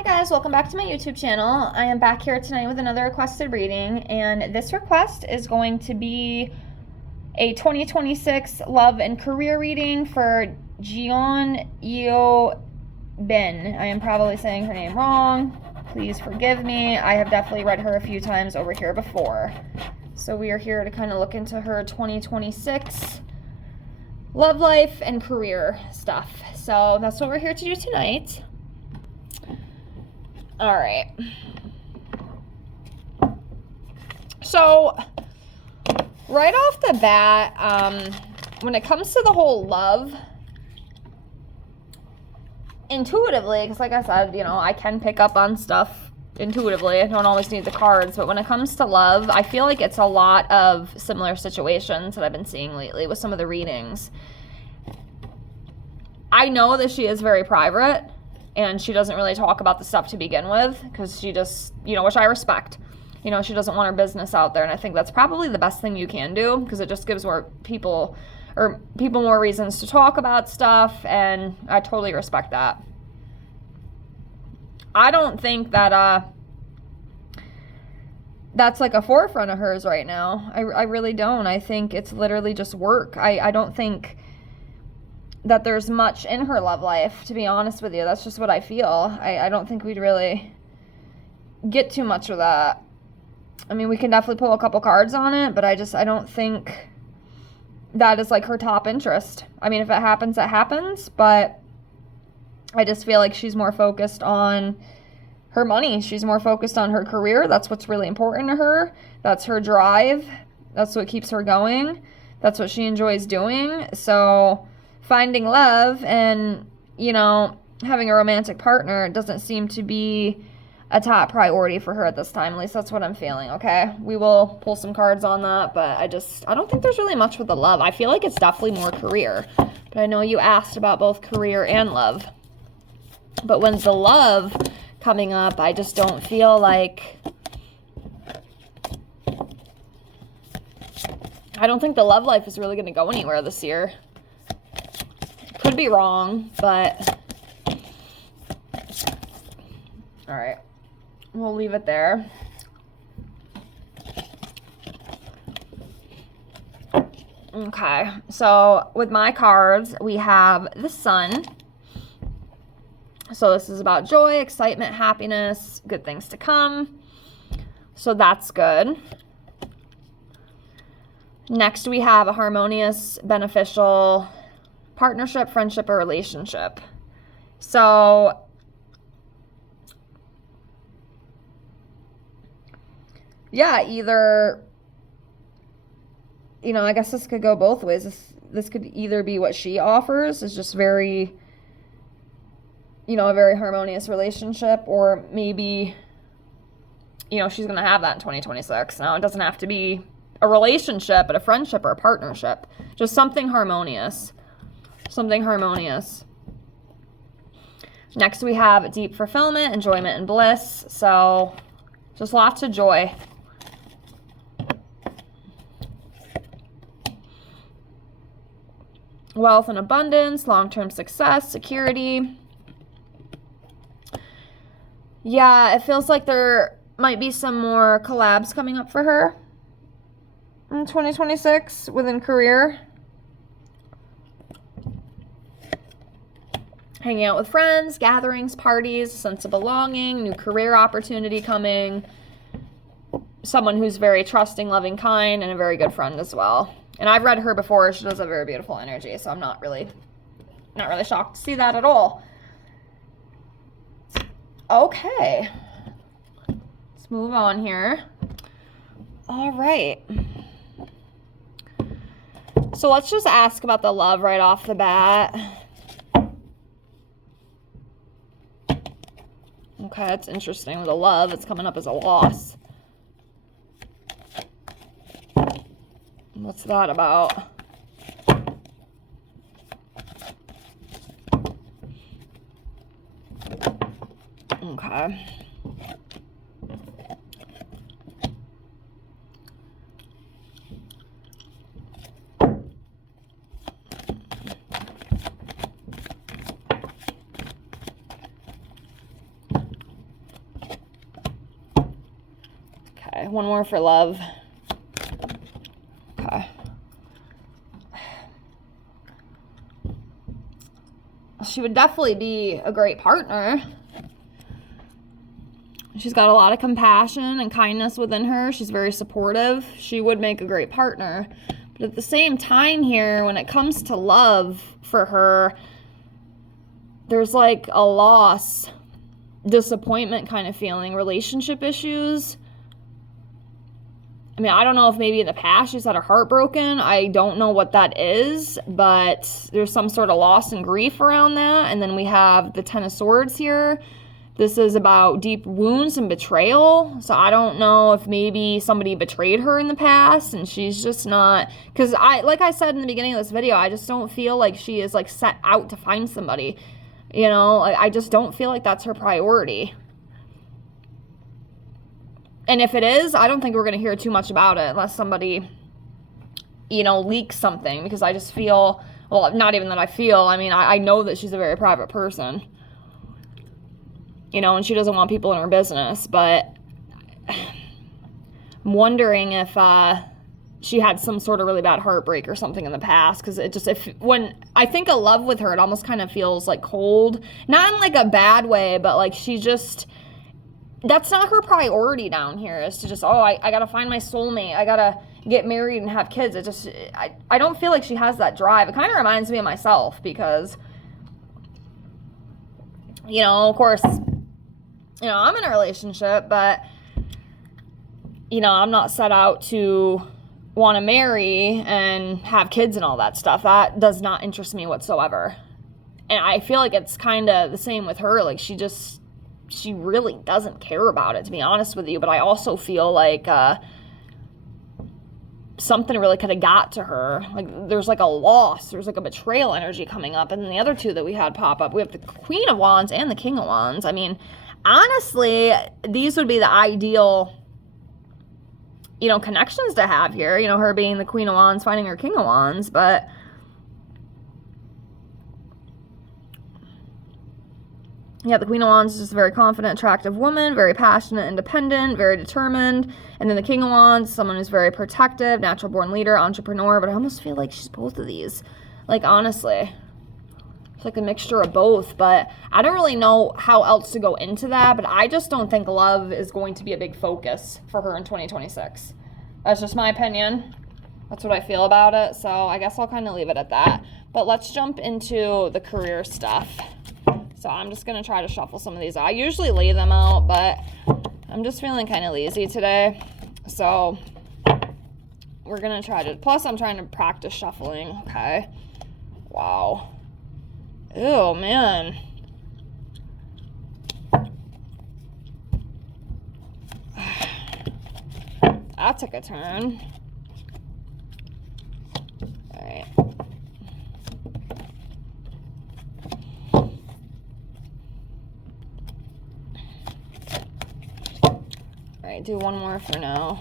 Hi guys, welcome back to my YouTube channel. I am back here tonight with another requested reading, and this request is going to be a 2026 love and career reading for Jeon yeo-been. I am probably saying her name wrong. Please forgive me. I have definitely read her a few times over here before. So we are here to kind of look into her 2026 love life and career stuff. So that's what we're here to do tonight. All right. So, right off the bat, when it comes to the whole love, intuitively, because like I said, I can pick up on stuff intuitively. I don't always need the cards, but when it comes to love, I feel like it's a lot of similar situations that I've been seeing lately with some of the readings. I know that she is very private, and she doesn't really talk about the stuff to begin with, because she just, which I respect. She doesn't want her business out there, and I think that's probably the best thing you can do, because it just gives more people more reasons to talk about stuff, and I totally respect that. I don't think that that's like a forefront of hers right now. I really don't. I think it's literally just work. I don't think that there's much in her love life, to be honest with you. That's just what I feel. I don't think we'd really get too much of that. I mean, we can definitely pull a couple cards on it, but I don't think that is like her top interest. I mean, if it happens, it happens, but I just feel like she's more focused on her money. She's more focused on her career. That's what's really important to her. That's her drive. That's what keeps her going. That's what she enjoys doing. So finding love and, having a romantic partner doesn't seem to be a top priority for her at this time. At least that's what I'm feeling, okay? We will pull some cards on that, but I don't think there's really much with the love. I feel like it's definitely more career. But I know you asked about both career and love. But when's the love coming up, I just don't feel like... I don't think the love life is really going to go anywhere this year. Could be wrong, but all right, we'll leave it there. Okay, so with my cards, we have the Sun. So this is about joy, excitement, happiness, good things to come. So that's good. Next, we have a harmonious, beneficial partnership, friendship, or relationship. So yeah, either, I guess this could go both ways. This could either be what she offers is just very, a very harmonious relationship, or maybe, she's going to have that in 2026. Now, it doesn't have to be a relationship, but a friendship or a partnership. Just something harmonious. Something harmonious. Next, we have deep fulfillment, enjoyment, and bliss. So, just lots of joy. Wealth and abundance, long-term success, security. Yeah, it feels like there might be some more collabs coming up for her in 2026 within career. Hanging out with friends, gatherings, parties, sense of belonging, new career opportunity coming. Someone who's very trusting, loving, kind, and a very good friend as well. And I've read her before. She does have very beautiful energy, so I'm not really shocked to see that at all. Okay. Let's move on here. All right. So let's just ask about the love right off the bat. Okay, that's interesting. With the love, it's coming up as a loss. What's that about? Okay. one more for love. Okay. She would definitely be a great partner. She's got a lot of compassion and kindness within her. She's very supportive. She would make a great partner. But at the same time here, when it comes to love for her, there's like a loss, disappointment kind of feeling, relationship issues. I mean, I don't know if maybe in the past she's had her heart broken. I don't know what that is, but there's some sort of loss and grief around that. And then we have the Ten of Swords here. This is about deep wounds and betrayal. So I don't know if maybe somebody betrayed her in the past and she's just not, because like I said in the beginning of this video, I just don't feel like she is like set out to find somebody. You know, I just don't feel like that's her priority. And if it is, I don't think we're going to hear too much about it unless somebody, you know, leaks something, because I just feel, well, not even that I feel, I mean, I know that she's a very private person, you know, and she doesn't want people in her business, but I'm wondering if she had some sort of really bad heartbreak or something in the past, because it just, when I think of love with her, it almost kind of feels like cold, not in like a bad way, but like she just, that's not her priority down here, is to just, oh, I gotta find my soulmate, I gotta get married and have kids. It just, I don't feel like she has that drive. It kind of reminds me of myself, because, you know, of course, you know, I'm in a relationship, but, you know, I'm not set out to want to marry and have kids and all that stuff. That does not interest me whatsoever. And I feel like it's kind of the same with her. Like, she really doesn't care about it, to be honest with you. But I also feel like something really could have got to her. Like, there's like a loss, there's like a betrayal energy coming up. And then the other two that we had pop up, we have the Queen of Wands and the King of Wands. I mean, honestly, these would be the ideal, you know, connections to have here. You know, her being the Queen of Wands, finding her King of Wands. But yeah, the Queen of Wands is just a very confident, attractive woman, very passionate, independent, very determined. And then the King of Wands, someone who's very protective, natural-born leader, entrepreneur. But I almost feel like she's both of these. Like, honestly, it's like a mixture of both. But I don't really know how else to go into that. But I just don't think love is going to be a big focus for her in 2026. That's just my opinion. That's what I feel about it. So I guess I'll kind of leave it at that. But let's jump into the career stuff. So I'm just going to try to shuffle some of these. I usually lay them out, but I'm just feeling kind of lazy today. So we're going to try to, plus I'm trying to practice shuffling. Okay. Wow. Ew, man. That took a turn. All right. Alright, do one more for now.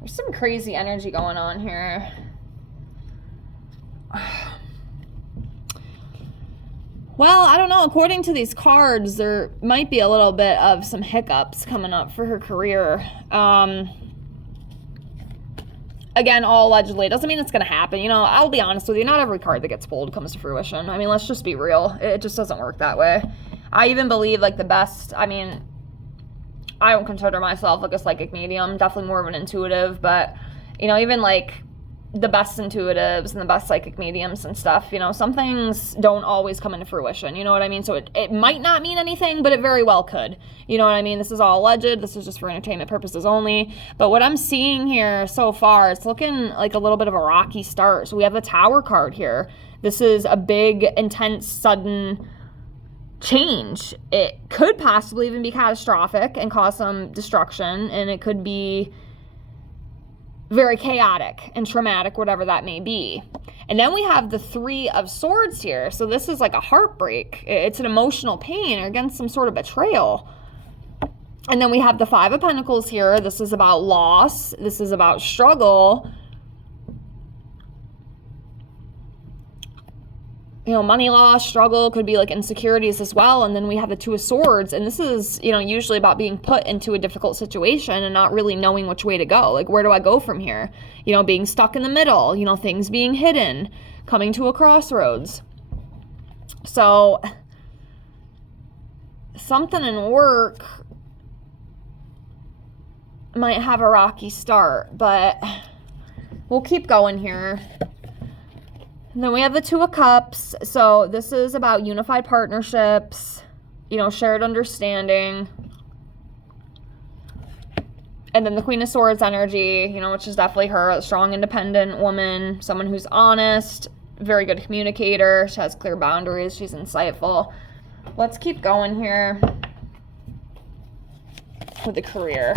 There's some crazy energy going on here. Well, I don't know. According to these cards, there might be a little bit of some hiccups coming up for her career. Again, all allegedly. It doesn't mean it's going to happen. You know, I'll be honest with you. Not every card that gets pulled comes to fruition. I mean, let's just be real. It just doesn't work that way. I even believe, like, the best, I mean, I don't consider myself, like, a psychic medium. Definitely more of an intuitive. But, you know, even, like, the best intuitives and the best psychic mediums and stuff, you know, some things don't always come into fruition, you know what I mean? So it might not mean anything, but it very well could, you know what I mean? This is all alleged, this is just for entertainment purposes only, but what I'm seeing here so far, it's looking like a little bit of a rocky start. So we have the Tower card here. This is a big, intense, sudden change. It could possibly even be catastrophic and cause some destruction, and it could be very chaotic and traumatic, whatever that may be. And then we have the Three of Swords here. So this is like a heartbreak. It's an emotional pain or against some sort of betrayal. And then we have the Five of Pentacles here. This is about loss. This is about struggle. money loss, struggle, could be like insecurities as well. And then we have the Two of Swords, and this is, usually about being put into a difficult situation and not really knowing which way to go. Like, where do I go from here? Being stuck in the middle, things being hidden, coming to a crossroads. So something in work might have a rocky start, but we'll keep going here. And then we have the Two of Cups. So this is about unified partnerships, shared understanding. And then the Queen of Swords energy, which is definitely her, a strong, independent woman, someone who's honest, very good communicator. She has clear boundaries. She's insightful. Let's keep going here with the career.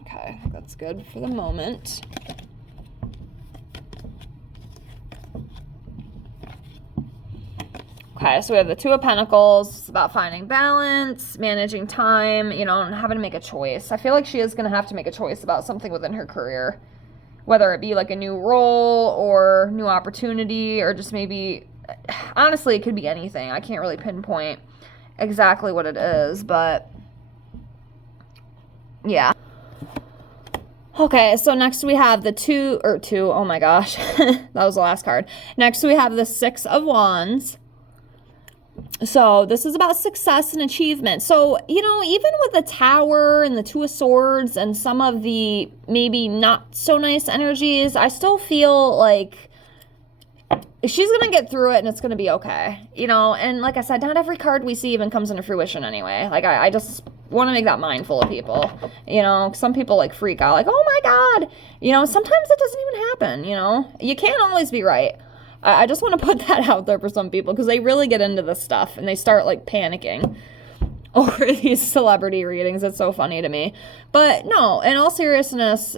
Okay, that's good for the moment. Okay, so we have the Two of Pentacles. It's about finding balance, managing time, and having to make a choice. I feel like she is going to have to make a choice about something within her career, whether it be like a new role or new opportunity, or just maybe, honestly, it could be anything. I can't really pinpoint exactly what it is, but yeah. Okay, so next we have the oh my gosh, that was the last card. Next we have the Six of Wands. So this is about success and achievement. So, even with the Tower and the Two of Swords and some of the maybe not so nice energies, I still feel like she's going to get through it and it's going to be okay. And like I said, not every card we see even comes into fruition anyway. Like, I just want to make that mindful of people. Some people like freak out like, oh my God. Sometimes it doesn't even happen, You can't always be right. I just want to put that out there for some people because they really get into this stuff and they start like panicking over these celebrity readings. It's so funny to me. But no, in all seriousness,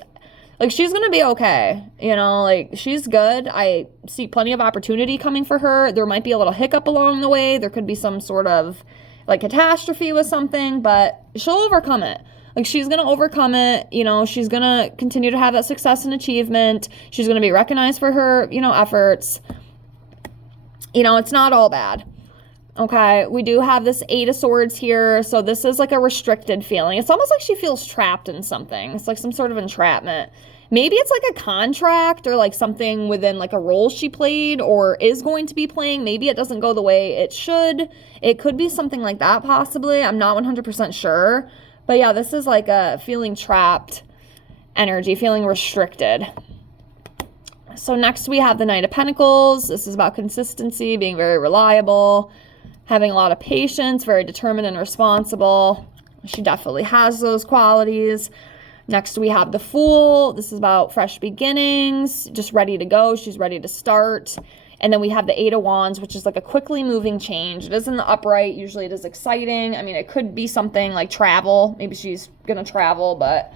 like, she's going to be okay. Like, she's good. I see plenty of opportunity coming for her. There might be a little hiccup along the way. There could be some sort of like catastrophe with something, but she'll overcome it. Like, she's going to overcome it. She's going to continue to have that success and achievement. She's going to be recognized for her, efforts. It's not all bad. Okay, we do have this Eight of Swords here. So this is like a restricted feeling. It's almost like she feels trapped in something. It's like some sort of entrapment. Maybe it's like a contract or like something within like a role she played or is going to be playing. Maybe it doesn't go the way it should. It could be something like that possibly. I'm not 100% sure. But yeah, this is like a feeling trapped energy, feeling restricted. So next we have the Knight of Pentacles. This is about consistency, being very reliable, having a lot of patience, very determined and responsible. She definitely has those qualities. Next we have the Fool. This is about fresh beginnings, just ready to go. She's ready to start. And then we have the Eight of Wands, which is like a quickly moving change. It is in the upright. Usually it is exciting. I mean, it could be something like travel. Maybe she's going to travel. But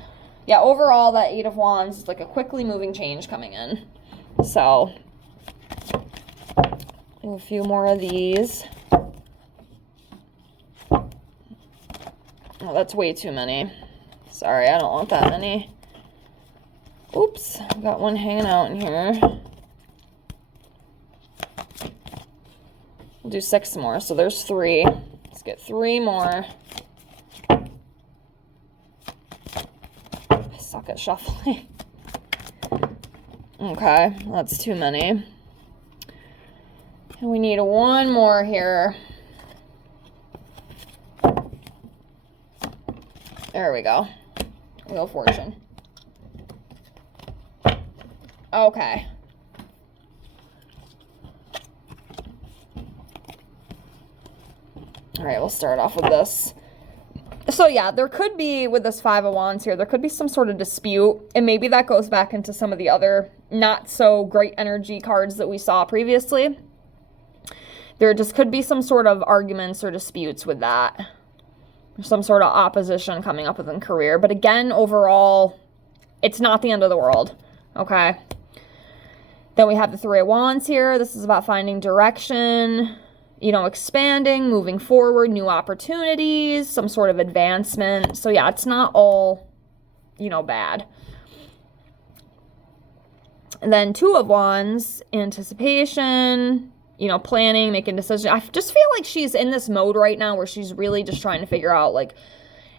yeah, overall, that Eight of Wands is like a quickly moving change coming in. So a few more of these. Oh, that's way too many. Sorry, I don't want that many. Oops, I've got one hanging out in here. We'll do 6 more, so there's 3. Let's get 3 more. I suck at shuffling. Okay, that's too many. And we need 1 more here. There we go. Wheel of Fortune. Okay. All right, we'll start off with this. So yeah, there could be, with this Five of Wands here, there could be some sort of dispute, and maybe that goes back into some of the other not so great energy cards that we saw previously. There just could be some sort of arguments or disputes with that. Some sort of opposition coming up within career. But again, overall, it's not the end of the world. Okay. Then we have the Three of Wands here. This is about finding direction, you know, expanding, moving forward, new opportunities, some sort of advancement. So yeah, it's not all, you know, bad. And then Two of Wands, anticipation, you know, planning, making decisions. I just feel like she's in this mode right now where she's really just trying to figure out, like,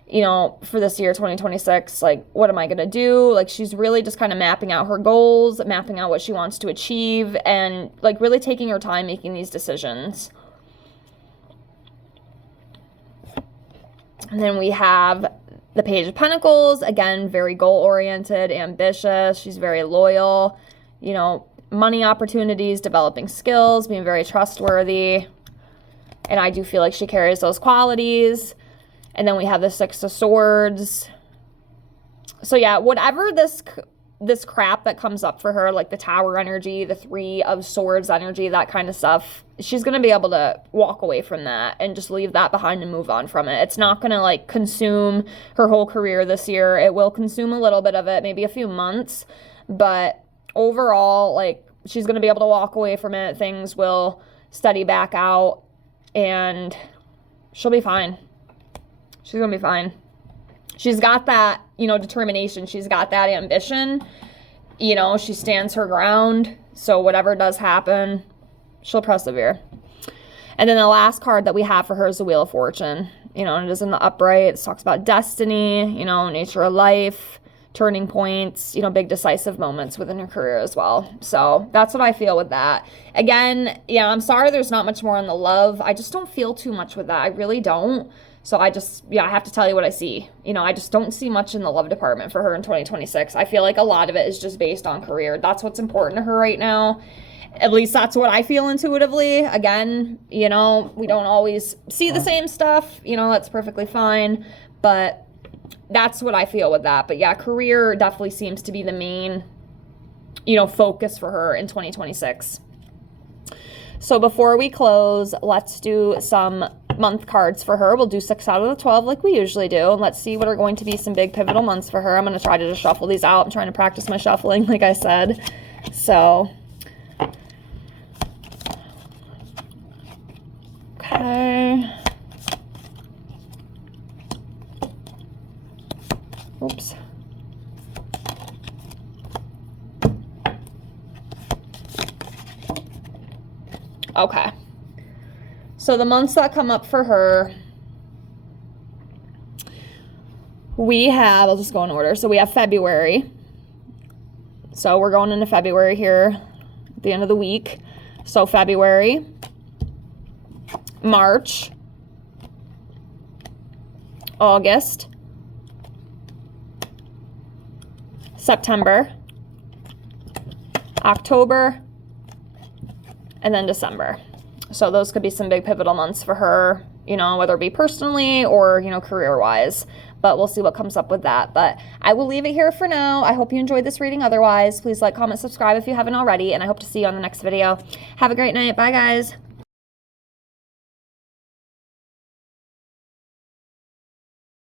you know, for this year, 2026, like, what am I going to do? Like, she's really just kind of mapping out her goals, mapping out what she wants to achieve, and, like, really taking her time making these decisions. And then we have the Page of Pentacles. Again, very goal-oriented, ambitious. She's very loyal. You know, money opportunities, developing skills, being very trustworthy. And I do feel like she carries those qualities. And then we have the Six of Swords. So yeah, whatever this crap that comes up for her, like the Tower energy, the Three of Swords energy, that kind of stuff, she's going to be able to walk away from that and just leave that behind and move on from it. It's not going to, like, consume her whole career this year. It will consume a little bit of it, maybe a few months, but overall, like, she's going to be able to walk away from it. Things will steady back out and she'll be fine. She's going to be fine. She's got that, you know, determination. She's got that ambition. You know, she stands her ground. So whatever does happen, she'll persevere. And then the last card that we have for her is the Wheel of Fortune. You know, and it is in the upright. It talks about destiny, you know, nature of life, turning points, you know, big decisive moments within her career as well. So that's what I feel with that. Again, yeah, I'm sorry there's not much more on the love. I just don't feel too much with that. I really don't. So I have to tell you what I see. You know, I just don't see much in the love department for her in 2026. I feel like a lot of it is just based on career. That's what's important to her right now. At least that's what I feel intuitively. Again, you know, we don't always see the same stuff. You know, that's perfectly fine. But that's what I feel with that. But yeah, career definitely seems to be the main, you know, focus for her in 2026. So before we close, let's do some month cards for her. We'll do 6 out of the 12 like we usually do. And let's see what are going to be some big pivotal months for her. I'm going to try to just shuffle these out. I'm trying to practice my shuffling, like I said. So, okay. Oops. Okay. So the months that come up for her, we have, I'll just go in order. So we have February. So we're going into February here at the end of the week. So February, March, August, September, October, and then December. So those could be some big pivotal months for her, you know, whether it be personally or, you know, career-wise. But we'll see what comes up with that. But I will leave it here for now. I hope you enjoyed this reading. Otherwise, please like, comment, subscribe if you haven't already. And I hope to see you on the next video. Have a great night. Bye, guys.